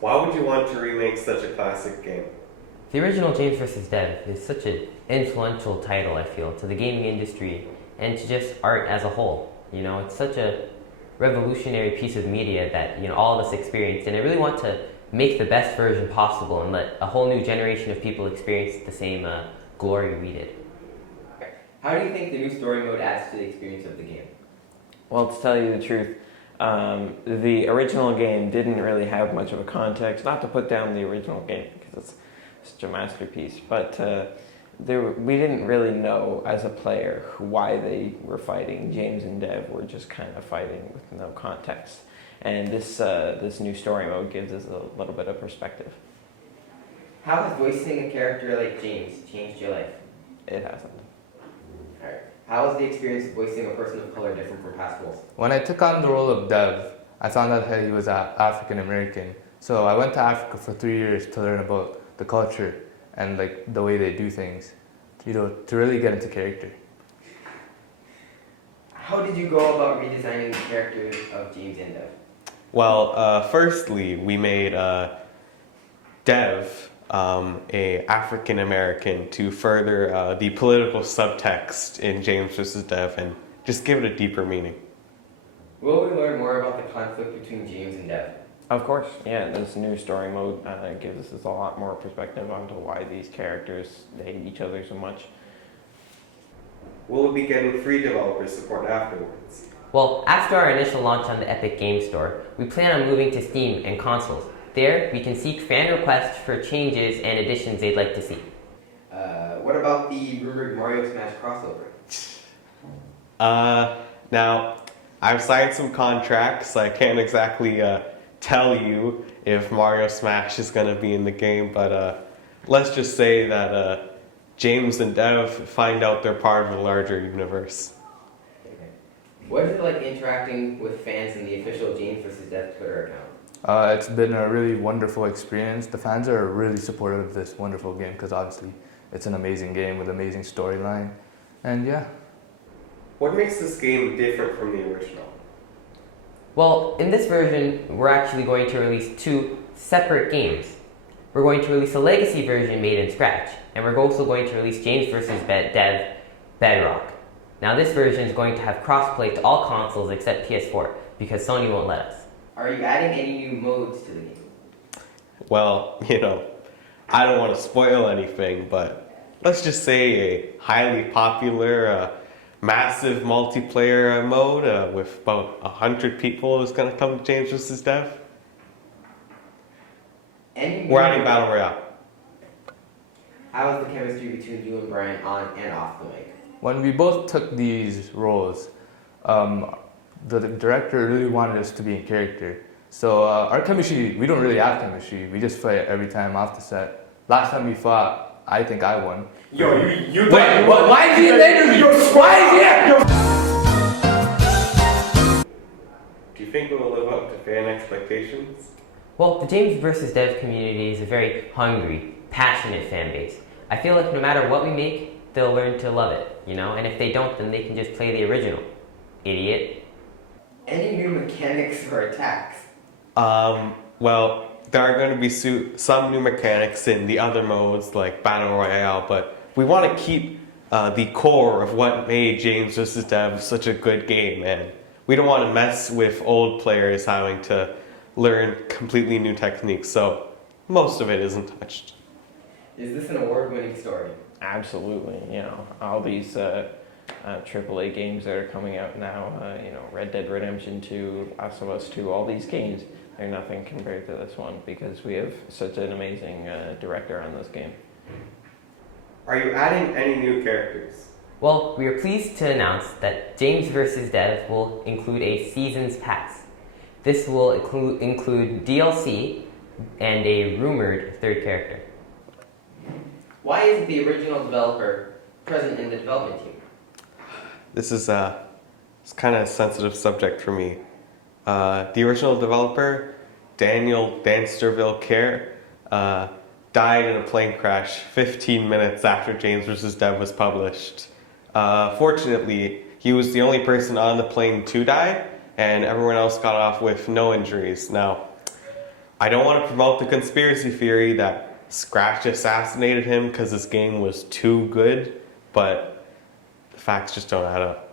Why would you want to remake such a classic game? The original James vs. Dev is such an influential title, I feel, to the gaming industry and to just art as a whole. You know, it's such a revolutionary piece of media that, all of us experienced, and I really want to make the best version possible and let a whole new generation of people experience the same glory we did. How do you think the new story mode adds to the experience of the game? Well, to tell you the truth, the original game didn't really have much of a context. Not to put down the original game because it's such a masterpiece, but we didn't really know as a player why they were fighting. James and Dev were just kind of fighting with no context, and this new story mode gives us a little bit of perspective. How has voicing a character like James changed your life? It hasn't. Alright. How is the experience of voicing a person of color different from past roles? When I took on the role of Dev, I found out that he was African American. So I went to Africa for 3 years to learn about the culture and the way they do things, to really get into character. How did you go about redesigning the characters of James and Dev? Well, firstly, we made Dev a African American to further the political subtext in James vs. Dev and just give it a deeper meaning. Will we learn more about the conflict between James and Dev? Of course, yeah. This new story mode gives us a lot more perspective onto why these characters hate each other so much. Will we be getting free developer support afterwards? Well, after our initial launch on the Epic Game Store, we plan on moving to Steam and consoles. There, we can seek fan requests for changes and additions they'd like to see. What about the rumored Mario Smash crossover? Now, I've signed some contracts. I can't exactly tell you if Mario Smash is going to be in the game, but let's just say that James and Dev find out they're part of a larger universe. Okay. What is it like interacting with fans in the official James vs. Dev Twitter account? It's been a really wonderful experience. The fans are really supportive of this wonderful game because obviously it's an amazing game with amazing storyline. And yeah. What makes this game different from the original? Well, in this version, we're actually going to release 2 separate games. We're going to release a legacy version made in Scratch, and we're also going to release James vs. Dev Bedrock. Now this version is going to have crossplay to all consoles except PS4, because Sony won't let us. Are you adding any new modes to the game? Well, I don't want to spoil anything, but let's just say a highly popular, massive multiplayer mode with about 100 people is going to come to James vs. Dev. We're adding Battle Royale. How is the chemistry between you and Brian on and off the mic? When we both took these roles, the director really wanted us to be in character. So our chemistry, we don't really have chemistry. We just fight every time off the set. Last time we fought, I think I won. Yo, you Wait, why is he in the interview? Why is he here? Do you think it will live up to fan expectations? Well, the James vs. Dev community is a very hungry, passionate fan base. I feel like no matter what we make, they'll learn to love it, And if they don't, then they can just play the original. Idiot. Any new mechanics or attacks? Well, there are going to be some new mechanics in the other modes like Battle Royale, but we want to keep the core of what made James vs. Dev such a good game, and we don't want to mess with old players having to learn completely new techniques, so most of it isn't touched. Is this an award-winning story? Absolutely, all these AAA games that are coming out now, Red Dead Redemption 2, Last of Us 2, all these games, they're nothing compared to this one because we have such an amazing director on this game. Are you adding any new characters? Well, we are pleased to announce that James vs. Dev will include a Seasons Pass. This will include DLC and a rumored third character. Why isn't the original developer present in the development team? This is it's kind of a sensitive subject for me. The original developer, Daniel Dansterville Care, died in a plane crash 15 minutes after James vs. Dev was published. Fortunately, he was the only person on the plane to die, and everyone else got off with no injuries. Now, I don't want to promote the conspiracy theory that Scratch assassinated him because this game was too good, but the facts just don't add up.